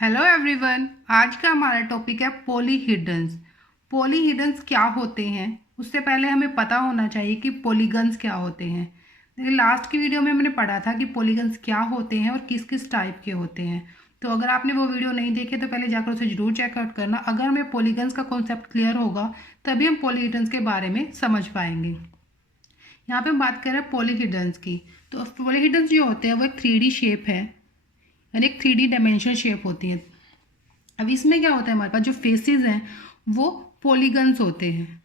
Hello everyone. आज का हमारा टॉपिक है पॉलीहिडन्स। पॉलीहिडन्स क्या होते हैं उससे पहले हमें पता होना चाहिए कि पॉलीगन्स क्या होते हैं। देखिए, लास्ट की वीडियो में मैंने पढ़ा था कि पॉलीगन्स क्या होते हैं और किस किस टाइप के होते हैं। तो अगर आपने वो वीडियो नहीं देखे तो पहले जाकर उसे जरूर चेकआउट करना। अगर हमें पॉलीगन्स का कॉन्सेप्ट क्लियर होगा तभी हम पॉलीहिडन्स के बारे में समझ पाएंगे। यहाँ पे हम बात कर रहे हैं पॉलीहिडन्स की। तो पॉलीहिडन्स जो होते हैं वो एक 3D शेप है, यानी एक 3D डायमेंशन शेप होती है। अब इसमें क्या होता है, हमारे पास जो फेसेस हैं वो पॉलीगन्स होते हैं,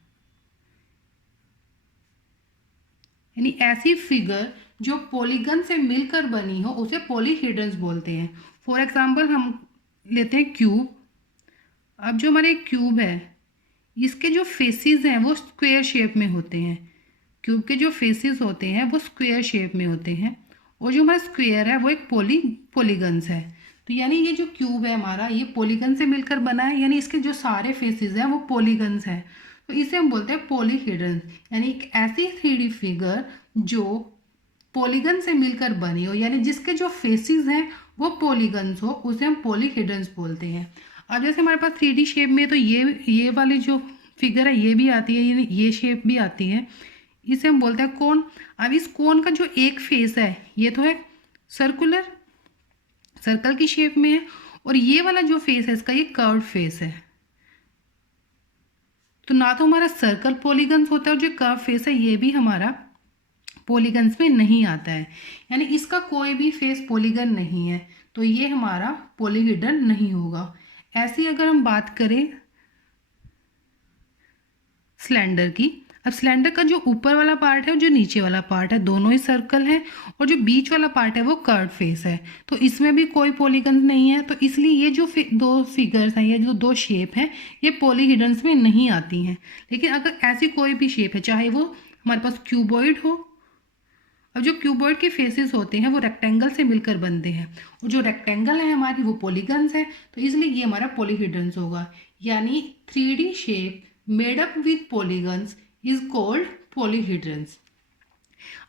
यानी ऐसी फिगर जो पॉलीगन से मिलकर बनी हो उसे पॉलीहिडन्स बोलते हैं। फॉर एग्जांपल हम लेते हैं क्यूब। अब जो हमारे क्यूब है इसके जो फेसेस हैं वो स्क्वायर शेप में होते हैं। क्यूब के जो फेसेस होते हैं वो स्क्वायर शेप में होते हैं और जो हमारा स्क्वायर है वो एक पॉलीगन्स है। तो यानी ये जो क्यूब है हमारा ये पॉलीगन से मिलकर बना है, यानी इसके जो सारे फेसेस हैं वो पॉलीगन्स हैं। तो इसे हम बोलते हैं पॉलीहिडन्स, यानी एक ऐसी 3D फिगर जो पॉलीगन से मिलकर बनी हो, यानी जिसके जो फेसेस हैं वो पॉलीगन्स हो, उसे हम पॉलीहिडन्स बोलते हैं। अब जैसे हमारे पास 3D शेप में तो ये वाली जो फिगर है ये भी आती है, यानी ये शेप भी आती है, इसे हम बोलते हैं कोन। अब इस कोन का जो एक फेस है ये तो है सर्कुलर, सर्कल की शेप में है, और ये वाला जो फेस है इसका ये कर्व फेस है। तो ना तो हमारा सर्कल पॉलीगन्स होता है और जो कर्व फेस है ये भी हमारा पॉलीगन्स में नहीं आता है, यानी इसका कोई भी फेस पॉलीगन नहीं है, तो ये हमारा पॉलीहिडन नहीं होगा। ऐसी अगर हम बात करें सिलेंडर की, अब सिलेंडर का जो ऊपर वाला पार्ट है और जो नीचे वाला पार्ट है दोनों ही सर्कल है, और जो बीच वाला पार्ट है वो कर्व फेस है, तो इसमें भी कोई पॉलीगन नहीं है। तो इसलिए ये जो दो फिगर्स हैं, ये जो दो शेप हैं, ये पॉलीहिडन्स में नहीं आती हैं। लेकिन अगर ऐसी कोई भी शेप है, चाहे वो हमारे पास क्यूबॉइड हो, अब जो क्यूबॉइड के फेसेस होते हैं वो रेक्टेंगल से मिलकर बनते हैं, और जो रेक्टेंगल है हमारी वो पॉलीगन्स है, तो इसलिए ये हमारा पॉलीहिडन्स होगा। यानी 3D shape made up with polygons is called polyhedrons.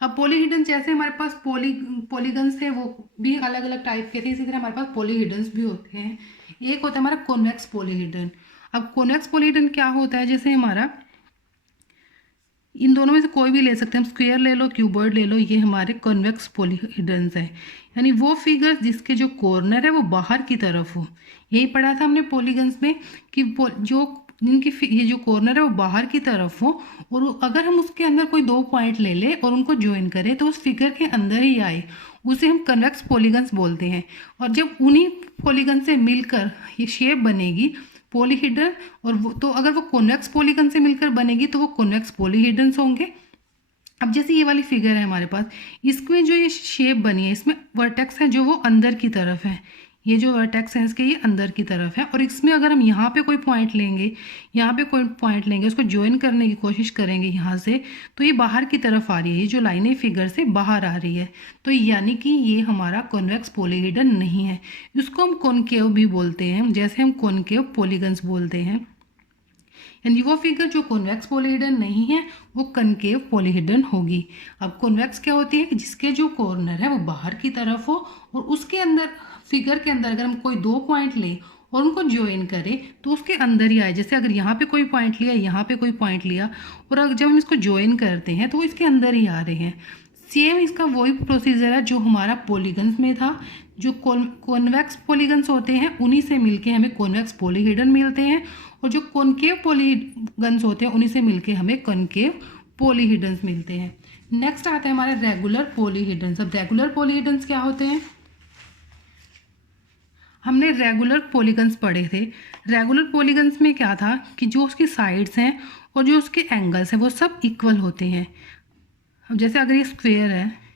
अब पॉलीहिडन्स जैसे हमारे पास पॉलीगन्स थे वो भी अलग अलग टाइप के थे, इसी तरह हमारे पास पॉलीहिडन्स भी होते हैं। एक होता है हमारा कॉन्वेक्स पॉलीहिडन। अब कॉन्वेक्स पॉलीहिडन क्या होता है, जैसे हमारा इन दोनों में से कोई भी ले सकते हैं, हम स्क्वायर ले लो क्यूबॉइड ले लो, ये हमारे कॉन्वेक्स पॉलीहिडन्स है। यानी वो फिगर्स जिसके जो कॉर्नर है वो बाहर की तरफ हो। यही पढ़ा था हमने पॉलीगन्स में कि जो जिनकी ये जो कॉर्नर है वो बाहर की तरफ हो, और अगर हम उसके अंदर कोई दो पॉइंट ले लें और उनको ज्वाइन करें तो उस फिगर के अंदर ही आए, उसे हम कन्वेक्स पॉलीगन्स बोलते हैं। और जब उन्हीं पॉलीगन से मिलकर ये शेप बनेगी पॉलीहिडन, और वो तो अगर वो कॉन्वेक्स पॉलीगन से मिलकर बनेगी तो वो कॉन्वेक्स पॉलीहिडन्स होंगे। अब जैसे ये वाली फिगर है हमारे पास, इसमें जो ये शेप बनी है इसमें वर्टेक्स है जो वो अंदर की तरफ है, ये जो वर्टेक्स है इसके ये अंदर की तरफ है, और इसमें अगर हम यहाँ पे कोई पॉइंट लेंगे, यहाँ पे कोई पॉइंट लेंगे, उसको ज्वाइन करने की कोशिश करेंगे यहाँ से, तो ये बाहर की तरफ आ रही है, ये जो लाइनें फिगर से बाहर आ रही है, तो यानी कि ये हमारा कॉन्वेक्स पॉलीहिडन नहीं है। इसको हम कॉनकेव भी बोलते हैं, जैसे हम कॉनकेव पॉलीगन्स बोलते हैं। यानी वो फिगर जो कॉन्वेक्स पॉलीहिडन नहीं है वो कनकेव पॉलीहिडन होगी। अब कॉन्वेक्स क्या होती है कि जिसके जो कॉर्नर है वो बाहर की तरफ हो, और उसके अंदर फिगर के अंदर अगर हम कोई दो पॉइंट लें और उनको ज्वाइन करें तो उसके अंदर ही आए। जैसे अगर यहाँ पे कोई पॉइंट लिया, यहाँ पे कोई पॉइंट लिया, और अगर जब हम इसको ज्वाइन करते हैं तो वो इसके अंदर ही आ रहे हैं। सेम इसका वही प्रोसीजर है जो हमारा पॉलीगन्स में था। जो कॉन्वेक्स पॉलीगन्स होते हैं उन्हीं से मिलके हमें कॉन्वेक्स पॉलीहिडन मिलते हैं, और जो कॉनकेव पॉलीगन्स होते हैं उन्हीं से मिलके हमें कॉनकेव पॉलीहिडन्स मिलते हैं। नेक्स्ट आता है हमारा रेगुलर पॉलीहिडन्स। अब रेगुलर पॉलीहिडन्स क्या होते हैं, हमने रेगुलर पॉलीगन्स पढ़े थे। रेगुलर पॉलीगन्स में क्या था कि जो उसकी साइड्स हैं और जो उसके एंगल्स हैं वो सब इक्वल होते हैं। अब जैसे अगर ये स्क्वायर है,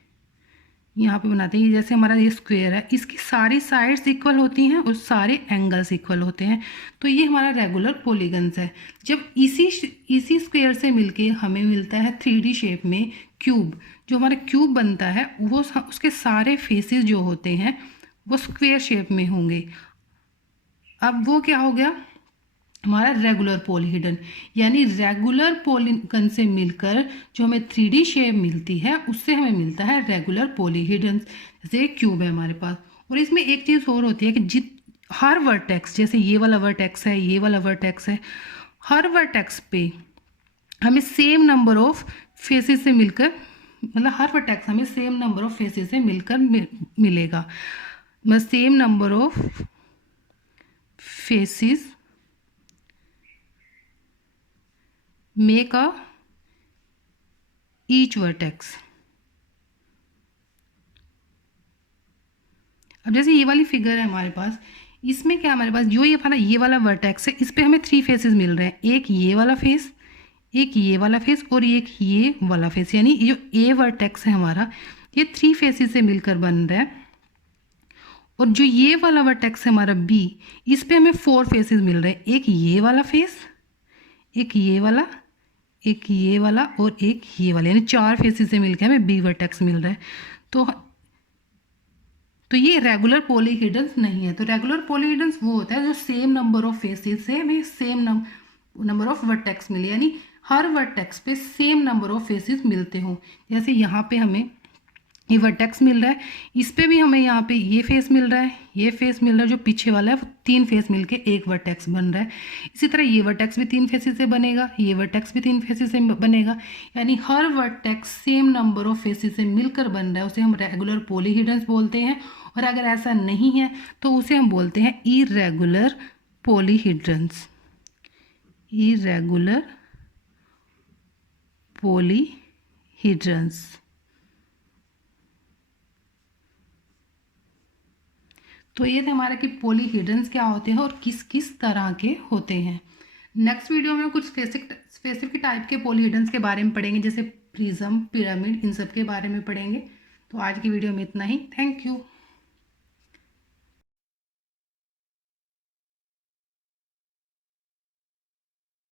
यहाँ पे बनाते हैं, जैसे हमारा ये स्क्वायर है, इसकी सारी साइड्स इक्वल होती हैं और सारे एंगल्स इक्वल होते हैं, तो ये हमारा रेगुलर पॉलीगन्स है। जब इसी स्क्वायर से मिलके हमें मिलता है 3D शेप में क्यूब, जो हमारा क्यूब बनता है वो उसके सारे फेसेस जो होते हैं वो स्क्वायर शेप में होंगे। अब वो क्या हो गया हमारा रेगुलर पॉलीहिडन, यानी रेगुलर पॉलीगन से मिलकर जो हमें 3D शेप मिलती है उससे हमें मिलता है रेगुलर पॉलीहिडन। जैसे क्यूब है हमारे पास, और इसमें एक चीज़ और होती है कि हर वर्टेक्स, जैसे ये वाला वर्टेक्स है, ये वाला वर्टेक्स है, हर वर्टेक्स पे हमें सेम नंबर ऑफ फेसेस से मिलकर, मतलब हर वर्टेक्स हमें सेम नंबर ऑफ फेसेस से मिलकर मिलेगा। मतलब same number of faces make a each vertex. अब जैसे ये वाली फिगर है हमारे पास, इसमें क्या हमारे पास जो ये हमारा ये वाला वर्टेक्स है, इस पे हमें 3 फेसेस मिल रहे हैं, एक ये वाला फेस, एक ये वाला फेस और एक ये वाला फेस, यानी ये जो ए वर्टेक्स है हमारा, ये 3 फेसेस से मिलकर बन रहा है। और जो ये वाला वर्टेक्स है हमारा बी, इस पे हमें 4 फेसेस मिल रहे हैं, एक ये वाला फेस, एक ये वाला, एक ये वाला और एक ये वाला, यानी 4 फेसेस से मिलकर हमें बी वर्टेक्स मिल रहा है। तो ये रेगुलर पॉलीहेड्रन्स नहीं है। तो रेगुलर पॉलीहेड्रन्स वो होता है जो सेम नंबर ऑफ फेसेस से हमें सेम नंबर ऑफ वर्टेक्स मिले, यानी हर वर्टेक्स पे सेम नंबर ऑफ फेसेस मिलते हों। जैसे यहाँ पे हमें ये वर्टेक्स मिल रहा है, इस पे भी हमें यहाँ पे ये फेस मिल रहा है, ये फेस मिल रहा है, जो पीछे वाला है वो 3 फेस मिलके एक वर्टेक्स बन रहा है। इसी तरह ये वर्टेक्स भी 3 फेसेस से बनेगा, ये वर्टेक्स भी 3 फेसेस से बनेगा, यानी हर vertex same number of faces से मिलकर बन रहा है, उसे हम रेगुलर पॉलीहेड्रन्स बोलते हैं। और अगर ऐसा नहीं है तो उसे हम बोलते हैं इरेगुलर पॉलीहेड्रन्स, इरेगुलर पॉलीहेड्रन्स। तो ये थे हमारे कि पॉलीहेड्रन्स क्या होते हैं और किस किस तरह के होते हैं। नेक्स्ट वीडियो में कुछ स्पेसिफिक टाइप के पॉलीहेड्रन्स के बारे में पढ़ेंगे, जैसे प्रिज्म, पिरामिड, इन सब के बारे में पढ़ेंगे। तो आज की वीडियो में इतना ही। Thank you.